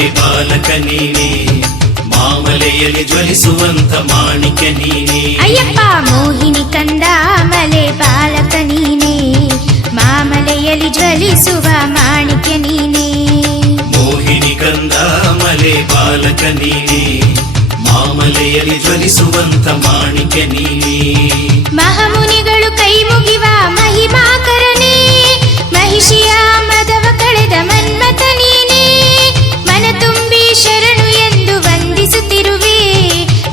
ಮಲೆ ಬಾಲಕ ನೀನೆ, ಮಾಮಲೆಯಲ್ಲಿ ಜ್ವಲಿಸುವಂತ ಮಾಣಿಕ್ಯ ನೀನೆ. ಅಯ್ಯಪ್ಪ ಮೋಹಿನಿ ಕಂದ ಮಲೆ ಬಾಲಕ ನೀನೆ, ಮಾಮಲೆಯಲ್ಲಿ ಜ್ವಲಿಸುವ ಮಾಣಿಕ್ಯ ನೀನೆ. ಮೋಹಿನಿ ಕಂದ ಮಲೆ ಬಾಲಕ ನೀನೆ, ಮಾಮಲೆಯಲ್ಲಿ ಜ್ವಲಿಸುವಂತ ಮಾಣಿಕ್ಯ ನೀನೆ. ಮಹಾಮುನಿಗಳು ಕೈ ಮುಗಿವ ಮಹಿಮಾಕರನೇ, ಮಹಿಷಿಯ ಮದವ ಕಳೆದ ಮನ್ಮಥ ನೀನೇ. ಮನ ತುಂಬಿ ಶರಣು ಎಂದು ವಂದಿಸುತ್ತಿರುವೆ,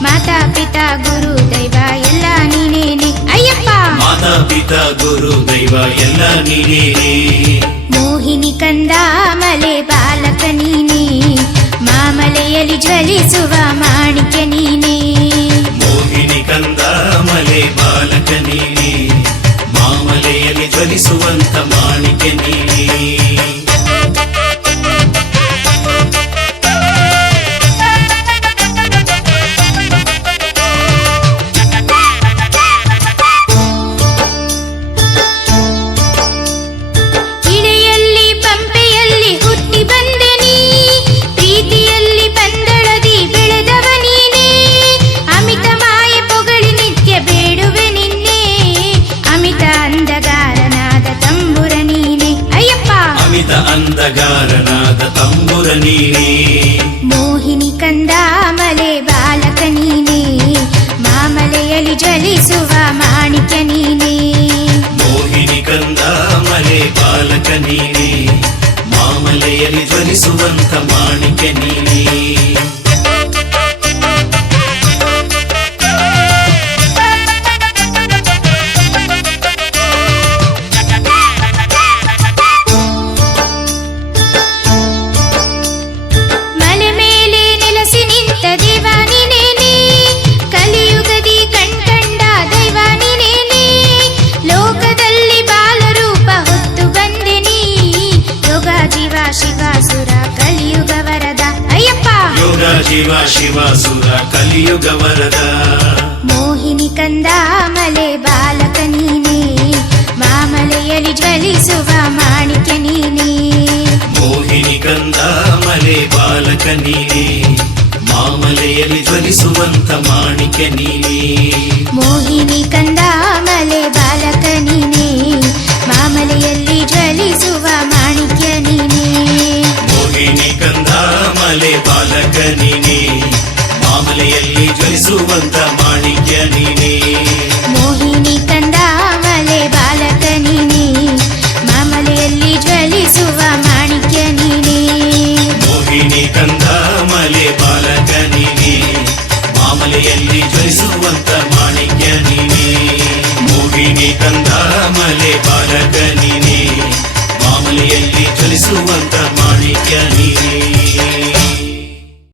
ಮಾತಾ ಪಿತಾ ಗುರು ದೈವ ಎಲ್ಲ ನೀನೇನೆ. ಅಯ್ಯಪ್ಪ ಮಾತಾ ಪಿತಾ ಗುರು ದೈವ ಎಲ್ಲ ನೀನೇನೆ. ಮೋಹಿನಿ ಕಂದ ಮಲೆ ಬಾಲಕ ನೀನೆ, ಮಾಮಲೆಯಲ್ಲಿ ಜ್ವಲಿಸುವ ಮಾಣಿಕ್ಯ ನೀನೆ. ಮೋಹಿನಿ ಕಂದ ಮಲೆ ಬಾಲಕ ನೀನೆ, ಮಾಮಲೆಯಲ್ಲಿ ಜ್ವಲಿಸುವಂತ ಮಾಣಿಕ್ಯ ನೀನೆ. ಇಳೆಯಲ್ಲಿ ಪಂಪೆಯಲ್ಲಿ ಹುಟ್ಟಿ ಬಂದೆ ನೀ, ಪ್ರೀತಿಯಲ್ಲಿ ಪಂದಳದಿ ಬೆಳೆದವ ನೀನೇ. ಅಮಿತ ಮಾಯೆ ಪೊಗಳಿ ನಿತ್ಯ ಬೇಡುವೆ ನಿನ್ನೆ, ಅಮಿತ ಅಂಧಗಾರನಾದ ತಂಬುರ ನೀನೆ. ಅಯ್ಯಪ್ಪ ಅಮಿತ ಅಂಧಗಾರನಾದ ತಂಬುರ ನೀನೆ. ಮೋಹಿನಿ ಕಂದ ಮಲೆ ಬಾಲಕ ನೀನೆ, ಮಾಮಲೆಯಲ್ಲಿ ಜ್ವಲಿಸುವ ಮಾಣಿಕ್ಯ ನೀನೆ. ಮೋಹಿನಿ ಕಂದ ಮಲೆ ಬಾಲಕ ನೀನೆ, ಮಾಮಲೆಯಲ್ಲಿ ಜ್ವಲಿಸುವಂತ ಮಾಣಿಕ್ಯ ನೀನೆ. ಮಲೆ ಮೇಲೆ ನೆಲೆಸಿ ನಿಂತ ದೇವ ನೀನೇನೆ, ಕಲಿಯುಗದಿ ಕಣ್ಕಂಡ ದೈವ ನೀನೇನೆ. ಲೋಕದಲ್ಲಿ ಬಾಲರೂಪ ಹೊತ್ತು ಬಂದೆ ನೀ, ಯೋಗ ಜೀವ ಶಿವಾಸುರ ಕಲಿಯುಗ ವರದ. ಅಯ್ಯಪ್ಪ ಯೋಗ ಜೀವ ಶಿವಾಸುರ ಕಲಿಯುಗ ವರದ. ಮೋಹಿನಿ ಕಂದ ಮಲೆ ಬಾಲಕ ನೀನೆ, ಮಾಮಲೆಯಲ್ಲಿ ಜ್ವಲಿಸುವ ಮಾಣಿಕ್ಯ ನೀನೆ. ಮೋಹಿನಿ ಕಂದ ಮಲೆ ಬಾಲಕ ನೀನೆ, ಮಾಮಲೆಯಲ್ಲಿ ಜ್ವಲಿಸುವಂತ ಮಾಣಿಕ್ಯ ನೀನೆ. ಮೋಹಿನಿ ಕಂದ ಮಲೆ ಬಾಲಕ ನೀನೆ, ಮಾಮಲೆಯಲ್ಲಿ ಜ್ವಲಿಸುವ ಮಾಣಿಕ್ಯ ನೀನೆ. ಮೋಹಿನಿ ಕಂದ ಮಲೆ ಬಾಲಕ ನೀನೆ, ಮಾಮಲೆಯಲ್ಲಿ ಜ್ವಲಿಸುವಂತ ಮಾಣಿಕ್ಯ ನೀನೆ. ಮೋಹಿನಿ ಕಂದ ಮಲೆ ಬಾಲಕ ನೀನೆ, ಮಾಮಲೆಯಲ್ಲಿ ಜ್ವಲಿಸುವ ಮಾಣಿಕ್ಯ ನೀನೆ. ಮೋಹಿನಿ ಕಂದ ಮಲೆ ಬಾಲಕ ನೀನೆ, ಮಾಮಲೆಯಲ್ಲಿ ಜ್ವಲಿಸುವಂತ ಮಾಣಿಕ್ಯ ನೀನೆ. ಮೋಹಿನಿ ಕಂದ